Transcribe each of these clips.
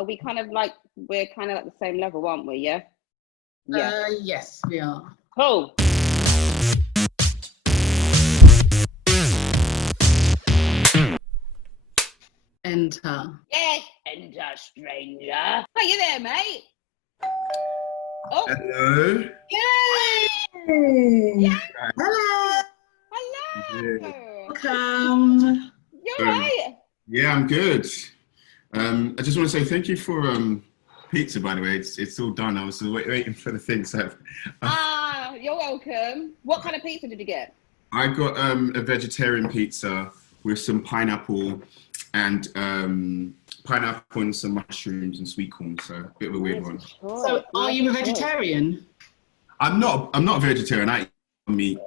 Are we kind of like, we're kind of at the same level, aren't we? Yeah. Yeah. Yes, we are. Cool. Enter. Yes, enter, stranger. Are you there, mate? Oh. Hello. Yay! Yeah. Hello. Hello. Yeah. Welcome. You're right. Yeah, I'm good. I just want to say thank you for pizza, by the way. It's all done. I was waiting for the thing. So You're welcome. What kind of pizza did you get? I got a vegetarian pizza with some pineapple and some mushrooms and sweet corn. So a bit of a weird one. So, are you a vegetarian? I'm not a vegetarian. I eat meat,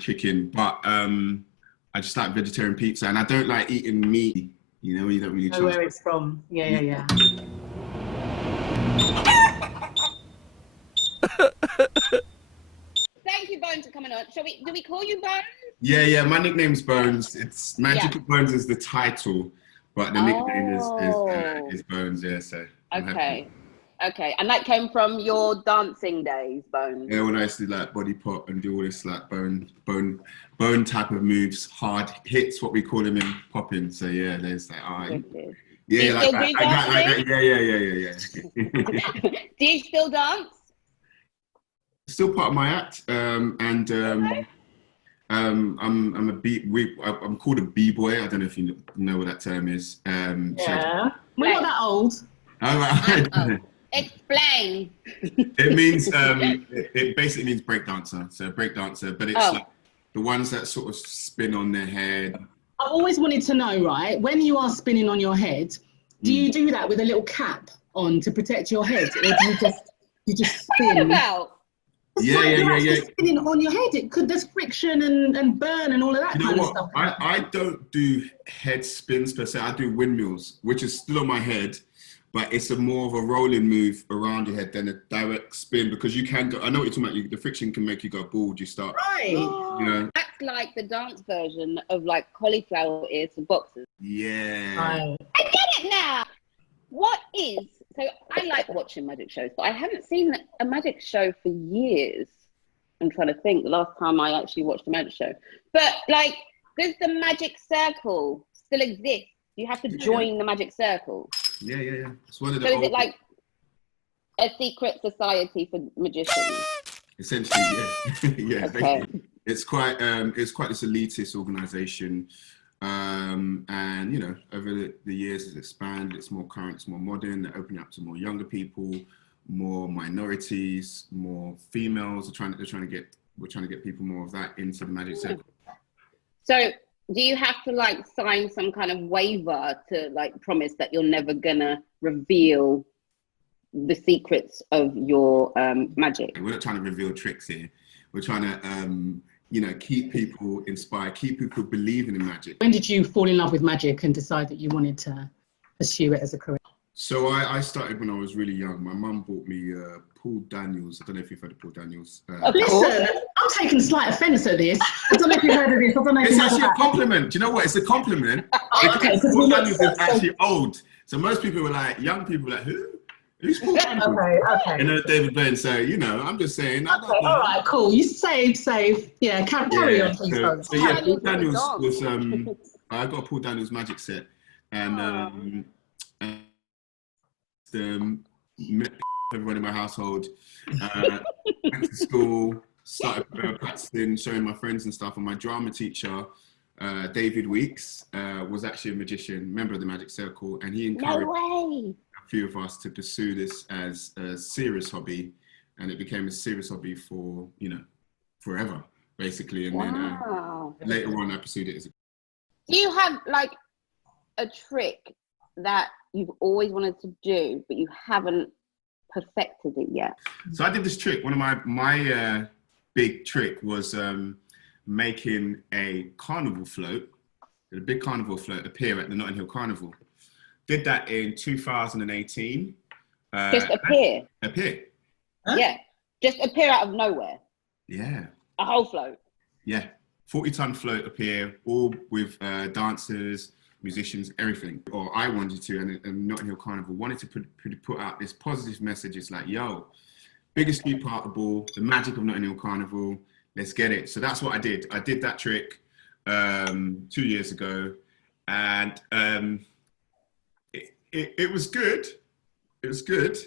chicken, but I just like vegetarian pizza, and I don't like eating meat. You know, you don't really know where it's from. Yeah. Thank you, Bones, for coming on. Do we call you Bones? Yeah. My nickname's Bones. It's Magical Bones is the title, but the nickname is Bones. Yeah. So. Okay. And that came from your dancing days, Bones. Yeah, when I used to like body pop and do all this like bone type of moves, hard hits, what we call them in popping. So yeah, there's like yeah, like that. Yeah. Do you still dance? Still part of my act, I'm I'm called a b-boy. I don't know if you know what that term is. Yeah, we're not that old. Explain. It means it basically means breakdancer. So breakdancer, but it's like the ones that sort of spin on their head. I've always wanted to know, right? When you are spinning on your head, do you do that with a little cap on to protect your head, or do you just spin? About? Yeah. Spinning on your head, there's friction and burn and all of that kind of stuff. I don't do head spins per se. I do windmills, which is still on my head, but it's more of a rolling move around your head than a direct spin, because you can go. I know what you're talking about. The friction can make you go bald. You start. Right. You know. That's like the dance version of like cauliflower ears for boxers. Yeah. Right. I get it now. So I like watching magic shows, but I haven't seen a magic show for years. I'm trying to think the last time I actually watched a magic show. But like, does the magic circle still exist? You have to join the magic circle. Yeah. It's one of the. So is it like a secret society for magicians? Essentially, yeah. Yeah. Okay. It's quite this elitist organization. And you know, over the years it's expanded, it's more current, it's more modern, they're opening up to more younger people, more minorities, more females. We're trying to get people more of that into the magic circle. So do you have to like sign some kind of waiver to like promise that you're never gonna reveal the secrets of your magic? We're not trying to reveal tricks here. We're trying to keep people inspired, keep people believing in magic. When did you fall in love with magic and decide that you wanted to pursue it as a career? So I started when I was really young. My mum bought me Paul Daniels. I don't know if you've heard of Paul Daniels. Listen, I'm taking slight offence at this. I don't know if you've heard of this. I don't know if it's actually a compliment. Do you know what? It's a compliment. Okay, Paul Daniels is actually old. So most people were like, young people were like, who? Who's Paul Daniels? Okay. You know, David Blaine. So, I'm just saying. All right, cool. You saved. Yeah, carry on, please. So yeah, Paul Daniels was, I got a Paul Daniels magic set. And met everyone in my household, went to school, started practicing, showing my friends and stuff. And my drama teacher, David Weeks, was actually a magician, member of the Magic Circle, and he encouraged a few of us to pursue this as a serious hobby, and it became a serious hobby for forever, basically. And then later on, I pursued it as a. Do you have like a trick that you've always wanted to do, but you haven't perfected it yet? So I did this trick. One of my big trick was making a carnival float, a big carnival float appear at the Notting Hill Carnival. Did that in 2018. Just appear? Appear. Huh? Yeah. Just appear out of nowhere? Yeah. A whole float? Yeah. 40-ton float appear, all with dancers, musicians, everything. Or I wanted to, and Notting Hill Carnival wanted to put out this positive message. It's like, yo, biggest ski part of the ball, the magic of Notting Hill Carnival, let's get it. So that's what I did. I did that trick 2 years ago, and it was good. It was good,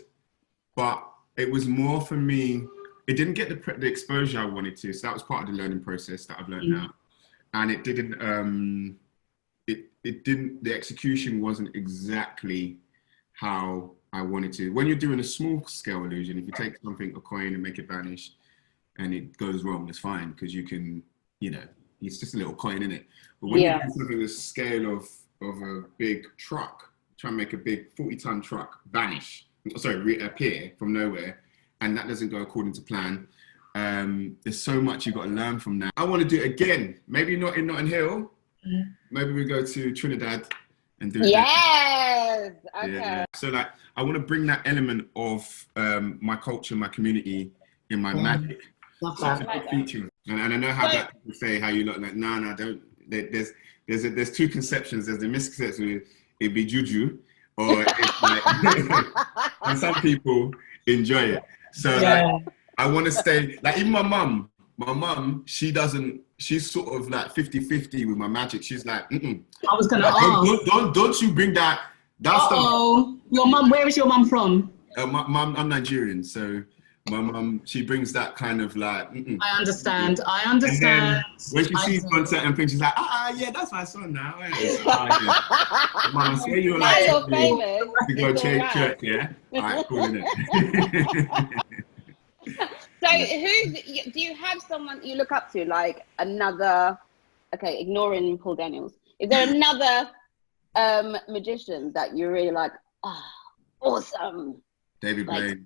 but it was more for me. It didn't get the exposure I wanted to. So that was part of the learning process that I've learned now. And it didn't, the execution wasn't exactly how I wanted to. When you're doing a small scale illusion, if you take something, a coin, and make it vanish, and it goes wrong, it's fine, because you can, it's just a little coin in it. But when you do something the scale of a big truck, try and make a big 40-ton truck appear from nowhere, and that doesn't go according to plan. There's so much you've got to learn from that. I want to do it again. Maybe not in Notting Hill. Maybe we go to Trinidad and do it. Yes. Okay. Yeah. So like, I want to bring that element of my culture, my community in my magic. Love So that. it's a big feature. And I know how that people say, how you look like, no, don't. There's two conceptions. There's the misconception, it'd be juju, or it's like, and some people enjoy it. So like, I want to stay, like even my mum, she's sort of like 50-50 with my magic. She's like, I was going to ask. Don't you bring that stuff. Your mum, where is your mum from? I'm Nigerian, so my mum, she brings that kind of like, I understand. And then when she sees on certain things, she's like, yeah, that's my son now. Mum, I say you're like, you're famous. To go church, yeah? All right, cool, innit? So do you have someone you look up to, like another, okay, ignoring Paul Daniels, is there another magician that you're really like, awesome? David Blaine.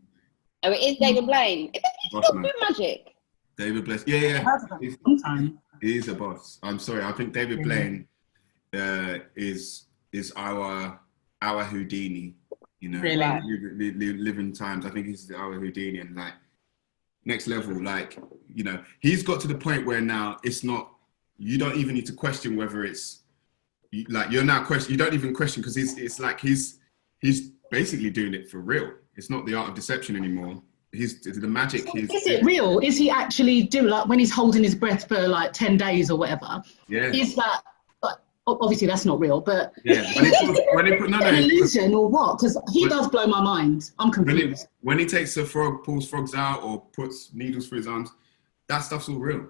Oh, it is David Blaine. Is he still doing magic? David Blaine, yeah. He's a boss. I'm sorry, I think David Blaine is our Houdini, really? Living times. I think he's our Houdini, and like, next level, like, he's got to the point where now it's not, you don't even need to question whether it's, like, you don't even question, because it's like he's basically doing it for real. It's not the art of deception anymore. He's the magic. Is it real? Is he actually doing, like, when he's holding his breath for like 10 days or whatever? Yeah. Is that, obviously that's not real, but yeah, when he put an illusion or what? Because he does blow my mind. I'm confused. When he takes a frog, pulls frogs out, or puts needles through his arms, that stuff's all real.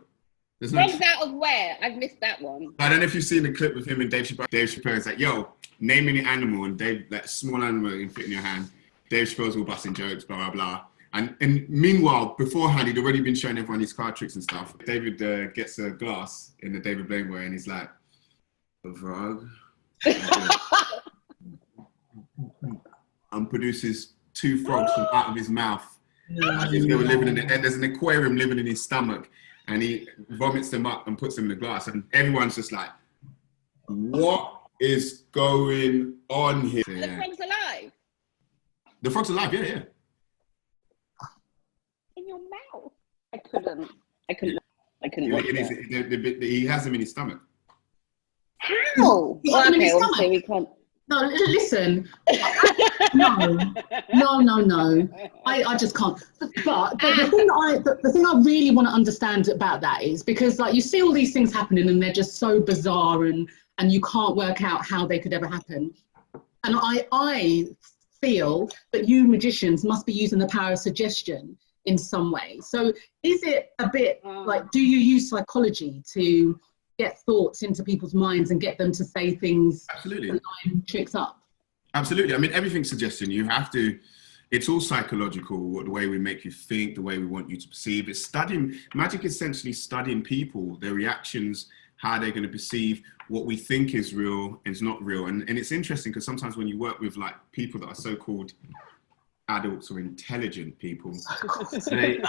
Frogs out of where? I've missed that one. I don't know if you've seen the clip with him and Dave Chappelle. Dave Chappelle is like, yo, name any animal, and Dave, like, small animal you can fit in your hand. Dave Chappelle's all busting jokes, blah, blah, blah. And meanwhile, beforehand, he'd already been showing everyone his card tricks and stuff. David gets a glass in the David Blaine way, and he's like, a frog, and produces 2 frogs from out of his mouth. As if they were living in it. And there's an aquarium living in his stomach, and he vomits them up and puts them in the glass. And everyone's just like, what is going on here? The frog's alive? The frog's alive, yeah. In your mouth? I couldn't watch it. He has them in his stomach. How? Well, okay, obviously we can't. No, listen. No. I just can't. But the thing I really want to understand about that is because, like, you see all these things happening and they're just so bizarre and you can't work out how they could ever happen. And I feel that you magicians must be using the power of suggestion in some way. So is it a bit like, do you use psychology to get thoughts into people's minds and get them to say things? Absolutely. And line tricks up? Absolutely. I mean, everything's suggestion. You have to, it's all psychological, the way we make you think, the way we want you to perceive. It's studying, magic is essentially studying people, their reactions, how they're going to perceive what we think is real and is not real. And it's interesting because sometimes when you work with, like, people that are so-called adults or intelligent people, they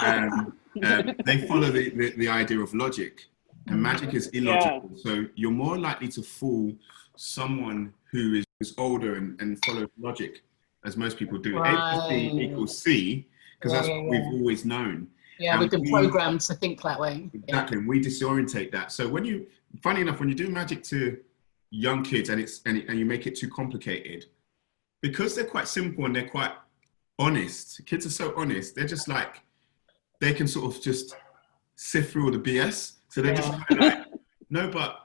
follow the idea of logic. And magic is illogical. Yeah. So you're more likely to fool someone who is older and follows logic, as most people do. Right. A plus B equals C, because that's what we've always known. Yeah, we've been programmed to think that way. Exactly, and we disorientate that. So funny enough, when you do magic to young kids and you make it too complicated, because they're quite simple and they're quite honest. Kids are so honest. They're just like, they can sort of just sift through all the BS. So they're just kind of like, no, but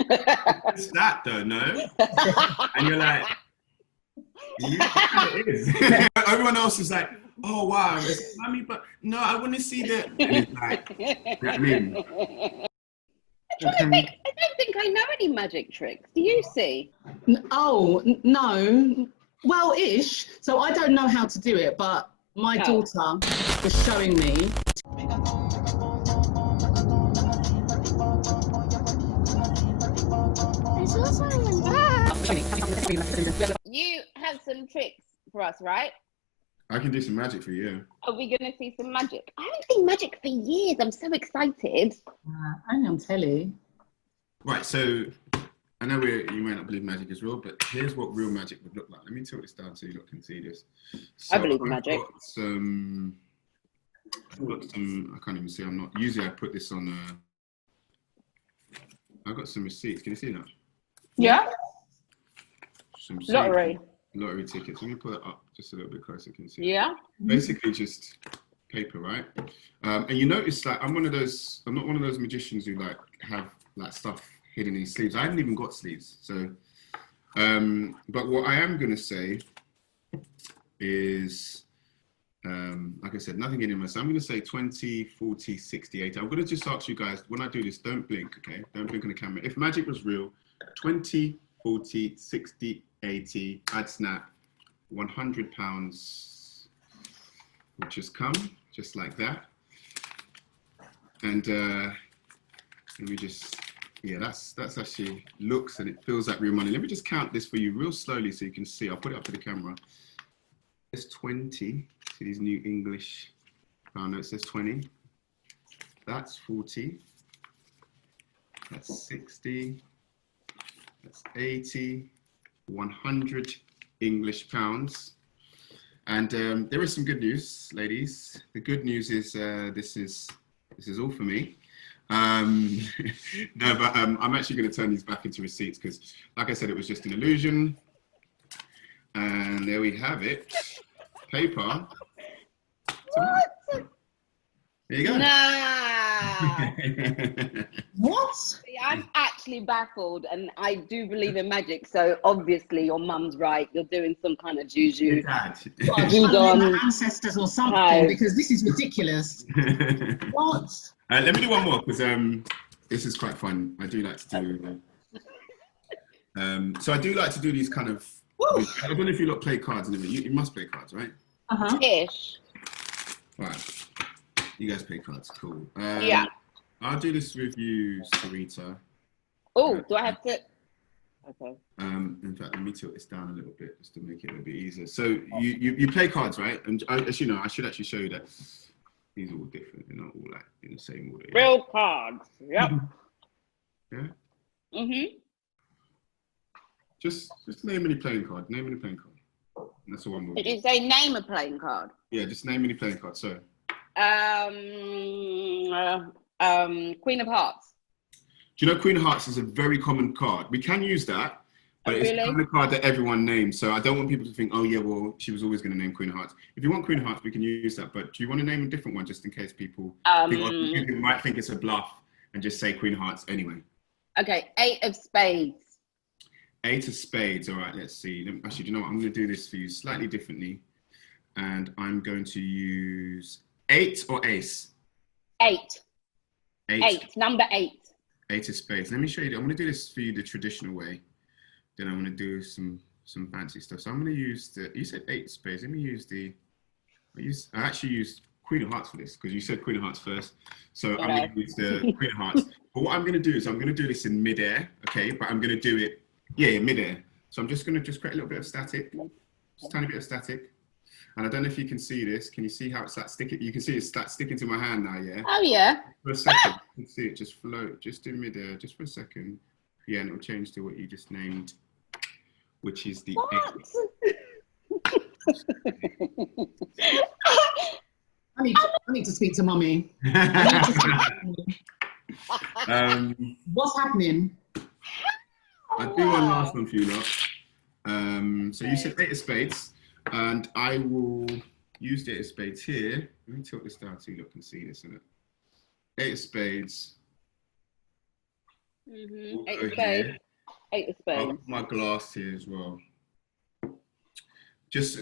it's that though, no? And you're like, yeah, it is. Everyone else is like, oh wow, it's mommy, but no, I want to see that. And it's like, you know what I mean? I don't think I know any magic tricks. Do you see? Oh, no. Well, ish. So I don't know how to do it, but my daughter was showing me. You have some tricks for us, right? I can do some magic for you. Are we going to see some magic? I haven't seen magic for years. I'm so excited. Only on telly. Right, so I know you might not believe magic is real, but here's what real magic would look like. Let me tilt this down so you lot can see this. So I believe in magic. I've got some, I can't even see, I'm not, usually I put this on, I've got some receipts, can you see that? Yeah. Some Lottery tickets. Let me put it up just a little bit closer so you can see. Yeah. Basically just paper, right? And you notice that I'm not one of those magicians who like have like stuff hidden in sleeves. I haven't even got sleeves. So, but what I am gonna say is, like I said, nothing in my. So I'm gonna say 20, 40, 60, 80. I'm gonna just ask you guys, when I do this, don't blink, okay? Don't blink on the camera. If magic was real, 20, 40, 60, 80, I'd snap £100 would just come, just like that. And let me just, yeah, that's actually looks and it feels like real money. Let me just count this for you real slowly so you can see. I'll put it up to the camera. There's 20, see these new English, oh no, it says 20. That's 40, that's 60, that's 80, 100 English pounds. And there is some good news, ladies. The good news is this is all for me. No, but I'm actually going to turn these back into receipts because, like I said, it was just an illusion. And there we have it. Paper. What? There you go. Nah. What? See, I'm actually baffled, and I do believe in magic. So obviously, your mum's right. You're doing some kind of juju. Your ancestors or something, because this is ridiculous. What? Let me do one more because this is quite fun. I do like to do. So I do like to do these kind of. I don't know if you lot play cards and everything. You must play cards, right? Ish. Right. You guys play cards. Cool. Yeah. I'll do this with you, Sareta. Oh, do I have to? Okay. In fact, let me tilt this down a little bit just to make it a little bit easier. So you play cards, right? And as you know, I should actually show you that these are all different. They're not all like in the same order. Real cards. Yep. Yeah. Mhm. Just name any playing card. Name any playing card. And that's the one. Did you say name a playing card? Yeah, just name any playing card. So. Queen of Hearts. Do you know Queen of Hearts is a very common card? We can use that, but it's the kind of card that everyone names. So I don't want people to think, oh yeah, well, she was always going to name Queen of Hearts. If you want Queen of Hearts, we can use that. But do you want to name a different one just in case people people might think it's a bluff and just say Queen of Hearts anyway? Okay, 8 of Spades. 8 of Spades. All right, let's see. Actually, do you know what? I'm going to do this for you slightly differently. And I'm going to use 8 or ace? 8. 8, number 8. 8 of Spades. Let me show you. I'm going to do this for you the traditional way. Then I'm going to do some fancy stuff. So I'm going to use you said 8 of Spades. Let me use I actually used Queen of Hearts for this because you said Queen of Hearts first. So I'm going to use the Queen of Hearts. But what I'm going to do is I'm going to do this in midair, okay? But I'm going to do it, midair. So I'm just going to create a little bit of static, just a tiny bit of static. And I don't know if you can see this. Can you see how it's sticking? You can see it's sticking to my hand now, yeah? Oh, yeah. For a second, you can see it just float, just in midair, just for a second. Yeah, and it'll change to what you just named, which is the I need to speak to mummy. What's happening? I I'll do one last one for you lot. So you said 8 of spades, and I will use the 8 of spades here. Let me tilt this down so you lot can see this, innit? 8 of spades. 8 of spades. 8 of spades. I'll put my glass here as well. Just,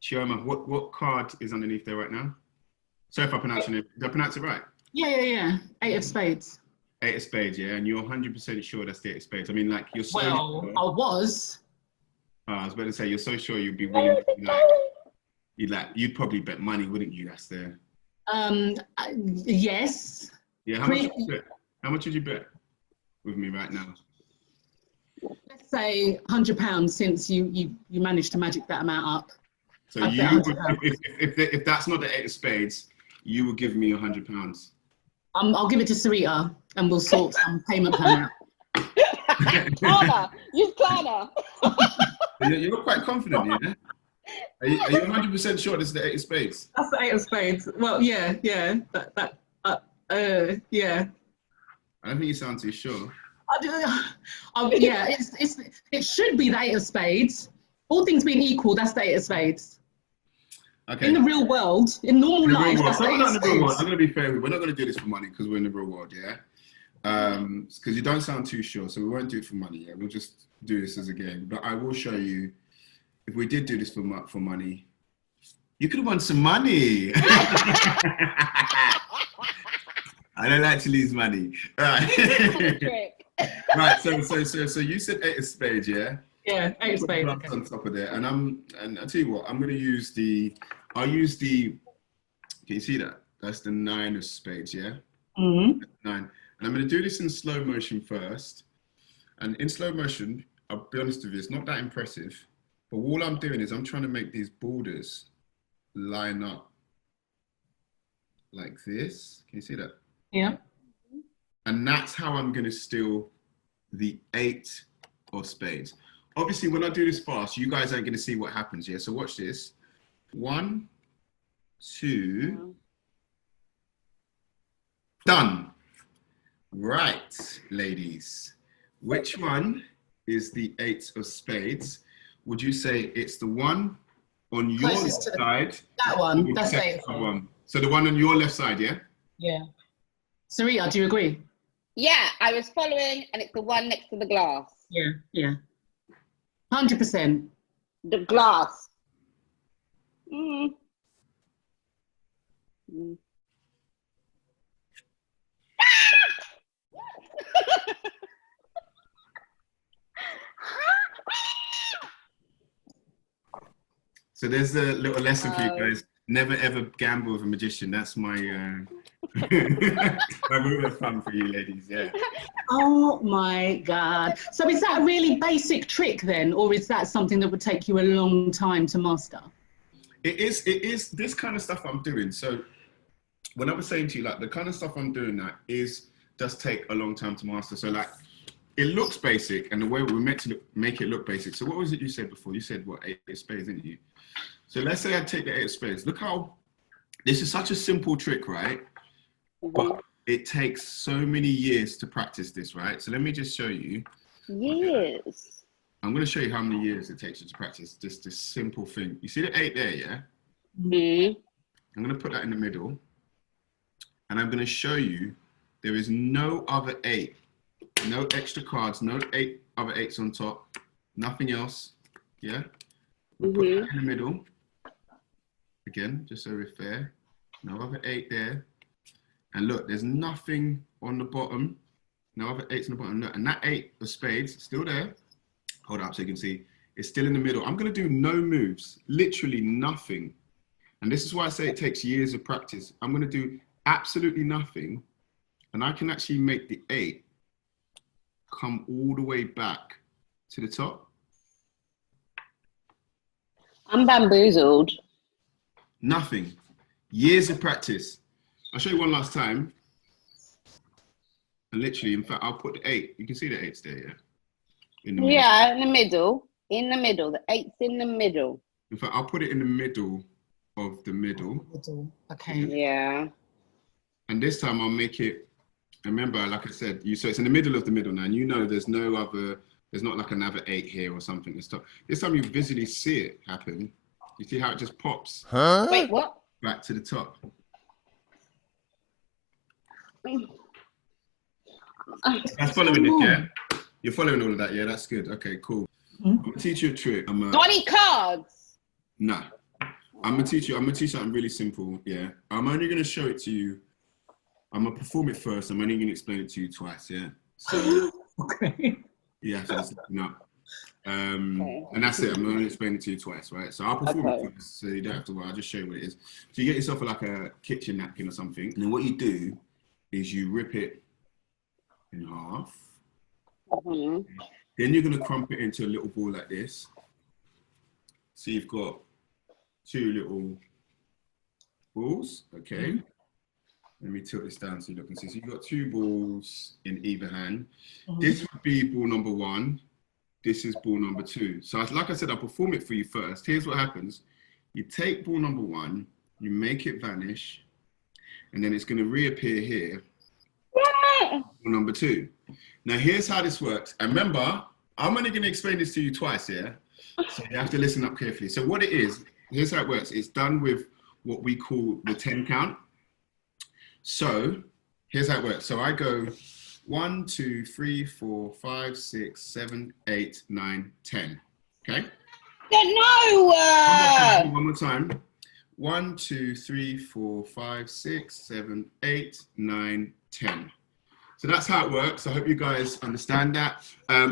Chioma, what card is underneath there right now? Sorry if I pronounce your name. Did I pronounce it right? Yeah. 8 of spades. 8 of spades, yeah? And you're 100% sure that's the 8 of spades? I mean, like, you're so... Well, sure. I was. I was about to say, you're so sure you'd be willing to, you'd probably bet money, wouldn't you? That's there. Yes. Yeah, how much would you bet? How much would you bet with me right now? Let's say £100 since you managed to magic that amount up. So you would, if that's not the 8 of spades, you will give me £100. I'll give it to Sareta and we'll sort some payment plan out. Clara, use Clara. You're quite confident, yeah? Are you 100% sure this is the 8 of spades? That's the 8 of spades. Well, yeah. Yeah. I don't think you sound too sure. Yeah, it should be the 8 of spades. All things being equal, that's the 8 of spades. Okay. In the real world, in normal life, that's the 8 of spades. I'm going to be fair. We're not going to do this for money because we're in the real world, yeah? Because you don't sound too sure, so we won't do it for money, yeah? We'll just do this as a game. But I will show you, if we did do this for money, you could have won some money. I don't like to lose money. Right. Right. So you said 8 of spades, yeah? Yeah, 8 of spades. Okay. On top of there, and I'll tell you what, I'll use the. Can you see that? That's the 9 of spades, yeah? 9. And I'm gonna do this in slow motion first. And in slow motion, I'll be honest with you, it's not that impressive. But all I'm doing is I'm trying to make these borders line up like this. Can you see that? Yeah. And that's how I'm going to steal the 8 of spades. Obviously, when I do this fast, you guys aren't going to see what happens, yeah? So watch this. 1, 2. Done. Right, ladies. Which one is the 8 of spades? Would you say it's the one on your left side? That one. That's the 8 of spades. One. So the one on your left side, yeah? Yeah. Sareta, do you agree? Yeah, I was following, and it's the one next to the glass. Yeah. 100%. The glass. So there's a little lesson for you guys. Never ever gamble with a magician. That's my my rule of thumb for you ladies, yeah. Oh my God. So is that a really basic trick then, or is that something that would take you a long time to master? It is this kind of stuff I'm doing. So when I was saying to you, like, the kind of stuff I'm doing that does take a long time to master. So like, it looks basic, and the way we're meant to make it look basic. So what was it you said before? You said what, 8 of spades, didn't you? So let's say I take the 8 of spades. Look how, this is such a simple trick, right? But it takes so many years to practice this, right? So let me just show you. Years. I'm going to show you how many years it takes you to practice just this simple thing. You see the 8 there, yeah? I'm going to put that in the middle. And I'm going to show you there is no other 8. No extra cards, no other 8s on top. Nothing else, yeah? We'll put that in the middle. Again, just so we're fair. No other 8 there. And look, there's nothing on the bottom. No other 8s on the bottom. Look, and that 8 of spades, still there. Hold up so you can see. It's still in the middle. I'm going to do no moves. Literally nothing. And this is why I say it takes years of practice. I'm going to do absolutely nothing. And I can actually make the 8 come all the way back to the top. I'm bamboozled. Nothing. Years of practice. I'll show you one last time. And literally, in fact, I'll put the 8. You can see the 8's there, yeah? In the middle. Yeah, in the middle. In the middle. The 8's in the middle. In fact, I'll put it in the middle of the middle. Okay. Yeah. And this time I'll make it remember, like I said, so it's in the middle of the middle now, and you know there's not like another 8 here or something. This time you visually see it happen. You see how it just pops? Huh? Wait, what? Back to the top. That's following it, yeah? You're following all of that, yeah? That's good. Okay, cool. I'm gonna teach you a trick. Do I need cards? No. I'm gonna teach you something really simple, yeah? I'm only gonna show it to you. I'm gonna perform it first. I'm only gonna explain it to you twice, yeah? So, okay. Yeah, so just listen up. And that's it. I'm going to explain it to you twice, right? So I'll perform it first, so you don't have to worry. I'll just show you what it is. So you get yourself like a kitchen napkin or something, and then what you do is you rip it in half. Then you're going to crump it into a little ball like this. So you've got 2 little balls, okay? Let me tilt this down so you can see. So you've got 2 balls in either hand. This would be ball number 1. This is ball number 2. So like I said, I'll perform it for you first. Here's what happens. You take ball number 1, you make it vanish, and then it's going to reappear here. Ball number 2. Now here's how this works. And remember, I'm only going to explain this to you twice, yeah? So you have to listen up carefully. So what it is, here's how it works. It's done with what we call the 10 count. So here's how it works. So I go 1, 2, 3, 4, 5, 6, 7, 8, 9, 10. Okay? No! One more time. 1, 2, 3, 4, 5, 6, 7, 8, 9, 10. So that's how it works. I hope you guys understand that.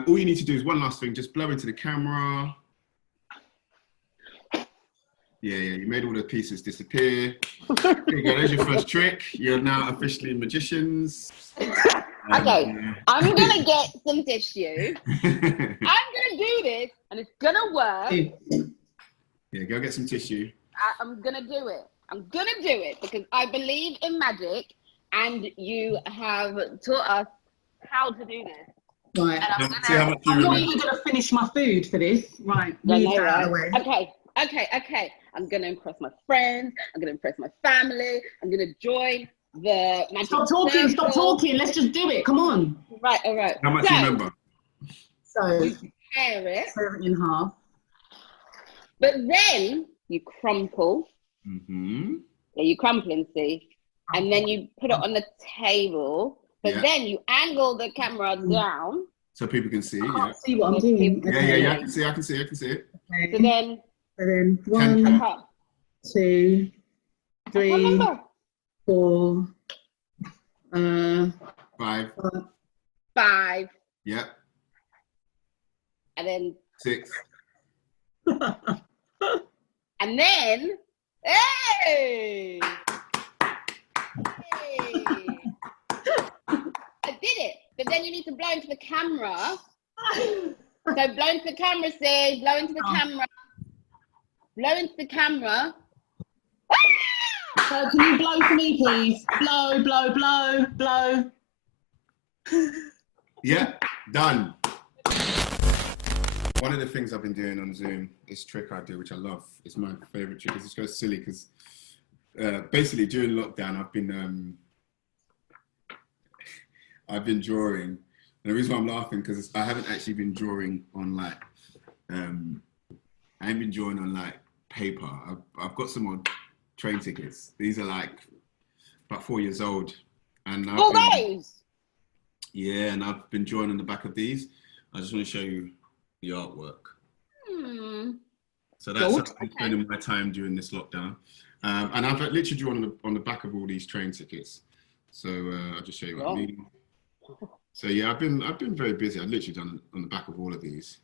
All you need to do is one last thing. Just blow into the camera. Yeah, you made all the pieces disappear. There you go, there's your first trick. You're now officially magicians. Okay, I'm gonna get some tissue. I'm gonna do this and it's gonna work. Yeah, go get some tissue. I'm gonna do it. I'm gonna do it because I believe in magic and you have taught us how to do this. Right. And I'm not even gonna finish my food for this. Right, move that out of the way. Okay. I'm gonna impress my friends. I'm gonna impress my family. I'm gonna join the magic. Stop talking. Let's just do it. Come on. Right, all right. How much do you remember? So tear it in half. But then you crumple. Yeah, you crumple and see. And then you put it on the table. But then you angle the camera down. So people can see. I can't see what I'm doing. Yeah. I can see it. Okay. So then 1, 2, 3, 4, 5. Yeah. And then 6. And then, hey! I did it. But then you need to blow into the camera. So blow into the camera, see? Blow into the camera. Blow into the camera. So can you blow for me, please? Blow. Yeah, done. One of the things I've been doing on Zoom, this trick I do, which I love, it's my favorite trick. It just goes silly because basically during lockdown, I've been drawing. And the reason why I'm laughing because I haven't actually been drawing on like, I haven't been drawing on like paper. I've got some on train tickets. These are like about 4 years old. And those? Yeah, and I've been drawing on the back of these. I just want to show you the artwork. So that's how I've been spending my time during this lockdown. And I've literally drawn on the back of all these train tickets. So I'll just show you what I mean. So yeah, I've been very busy. I've literally done it on the back of all of these.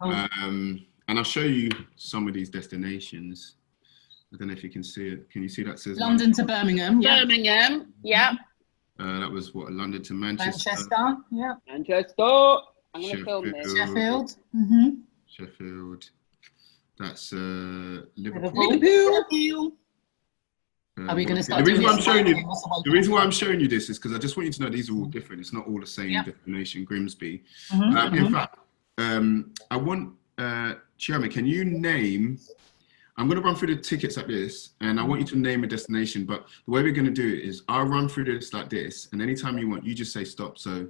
And I'll show you some of these destinations. I don't know if you can see it. Can you see that says London to Birmingham? Yeah. Birmingham, yeah. That was what, London to Manchester. Yeah. Manchester. I'm going to film this. Sheffield. Sheffield. That's Liverpool. Liverpool. Are we going to start? The reason why I'm showing you this is because I just want you to know these are all different. It's not all the same destination. Grimsby. In fact, I want Chioma. Can you name? I'm going to run through the tickets like this, and I want you to name a destination. But the way we're going to do it is I'll run through this like this, and anytime you want, you just say stop. So,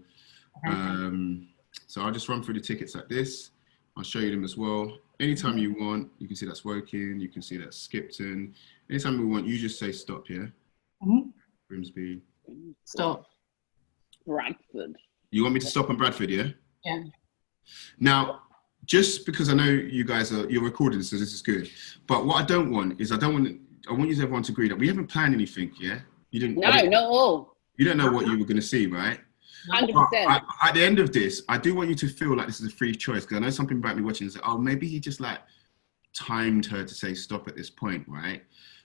so I'll just run through the tickets like this. I'll show you them as well. Anytime you want, you can see that's Woking, you can see that's Skipton. Anytime we want, you just say stop, yeah? Grimsby. Stop. Bradford. You want me to stop on Bradford, yeah? Yeah. Now, just because I know you guys you're recording, so this is good. But what I don't want is I want you everyone to agree that we haven't planned anything, yeah? You didn't. No, not all. You don't know what you were going to see, right? 100%. At the end of this, I do want you to feel like this is a free choice, because I know something about me watching is like, oh, maybe he just like timed her to say stop at this point, right?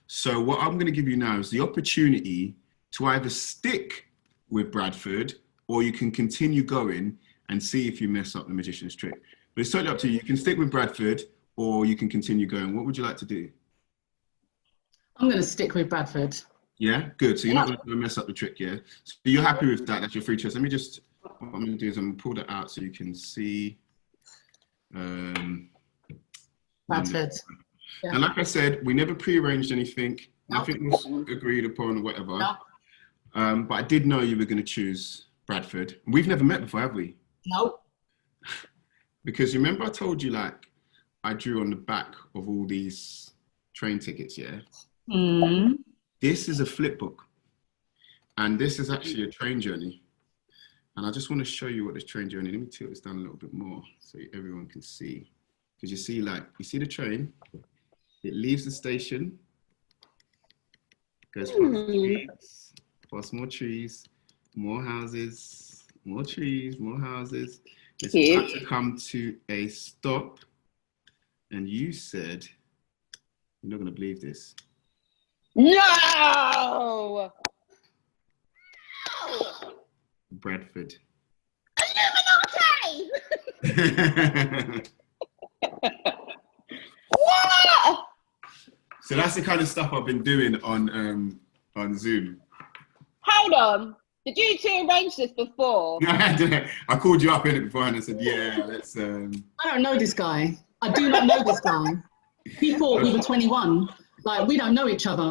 So what I'm going to give you now is the opportunity to either stick with Bradford, or you can continue going and see if you mess up the magician's trick. But it's totally up to you. You can stick with Bradford, or you can continue going. What would you like to do? I'm going to stick with Bradford. Yeah, good. So you're not going to mess up the trick, yeah? So you're happy with that? That's your free choice. Let me just, what I'm going to do is I'm going to pull that out so you can see. Bradford. Yeah. And like I said, we never pre-arranged anything. Nothing was agreed upon or whatever. No. But I did know you were going to choose Bradford. We've never met before, have we? No. Because you remember I told you, like, I drew on the back of all these train tickets, yeah? This is a flip book. And this is actually a train journey. And I just want to show you what this train journey, let me tilt this down a little bit more so everyone can see. Because you see, like, you see the train, it leaves the station, goes past more trees, more houses, more trees, more houses. It's about to come to a stop. And you said, you're not going to believe this. No! Bradford. Illuminati! What? So that's the kind of stuff I've been doing on Zoom. Hold on. Did you two arrange this before? I called you up in it before and I said, yeah, let's... I don't know this guy. I do not know this guy. He thought we were 21. Like, we don't know each other.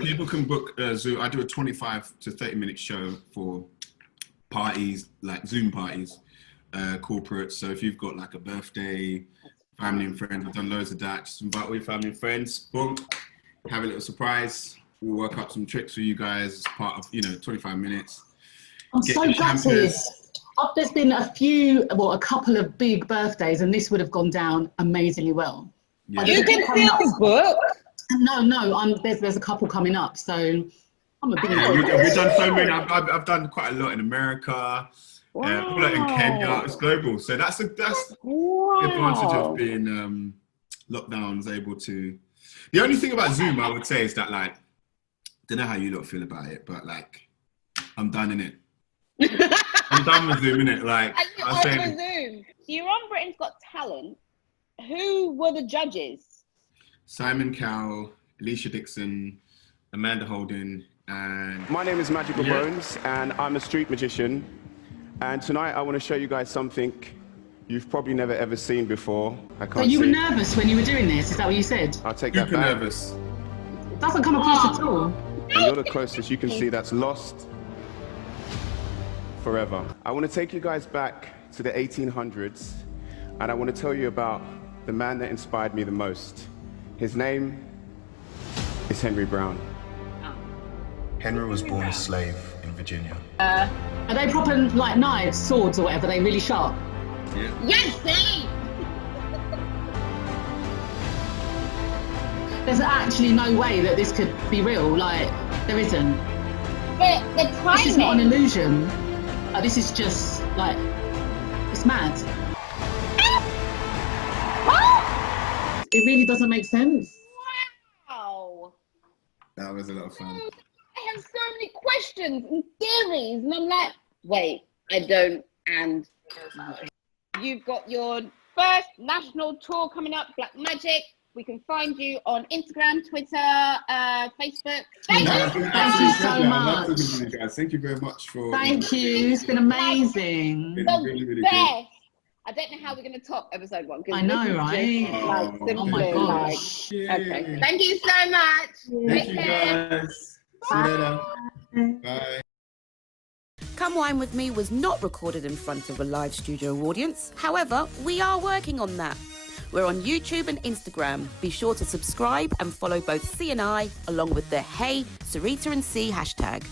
People can book Zoom. I do a 25 to 30-minute show for parties, like Zoom parties, corporate. So if you've got like a birthday, family and friends, I've done loads of that. Just invite all your family and friends, boom, have a little surprise. We'll work up some tricks for you guys as part of, 25 minutes. I'm so gutted. There's been a couple of big birthdays, and this would have gone down amazingly well. Yeah. You can still book. No, there's a couple coming up, so I'm a big. We've done so many. I've done quite a lot in America. People in Kenya. It's global, so that's the advantage of being locked down. Is able to. The only thing about Zoom, I would say, is that like, don't know how you lot feel about it, but like, I'm done in it. I'm done with Zoom, innit? Like, I'm saying. Zoom. So you're on Britain's Got Talent. Who were the judges? Simon Cowell, Alicia Dixon, Amanda Holden, and... My name is Magical Bones, and I'm a street magician. And tonight I want to show you guys something you've probably never ever seen before. So you were nervous when you were doing this? Is that what you said? I'll take that back. Nervous. It doesn't come across at all. And you're the closest you can see that's lost forever. I want to take you guys back to the 1800s, and I want to tell you about the man that inspired me the most. His name is Henry Brown. Henry was born a slave in Virginia. Are they proper, like, knives, swords or whatever? Are they really sharp? Yeah. Yes, they. There's actually no way that this could be real. Like, there isn't. But the timing. This is not an illusion. This is just, like, it's mad. It really doesn't make sense. Wow. That was a lot of fun. I have so many questions and theories, and I'm like, wait, I don't. And you've got your first national tour coming up, Black Magic. We can find you on Instagram, Twitter, Facebook. Thank you so much. Thank you very much for... Thank you. It's been amazing. It's been really, really best. good. I don't know how we're going to top episode 1. I know, right? Like, simply, Oh my gosh. okay. Thank you so much. Thank you guys. See you later. Bye. Come Wine With Me was not recorded in front of a live studio audience. However, we are working on that. We're on YouTube and Instagram. Be sure to subscribe and follow both C and I, along with the Hey Sareta and Cee hashtag.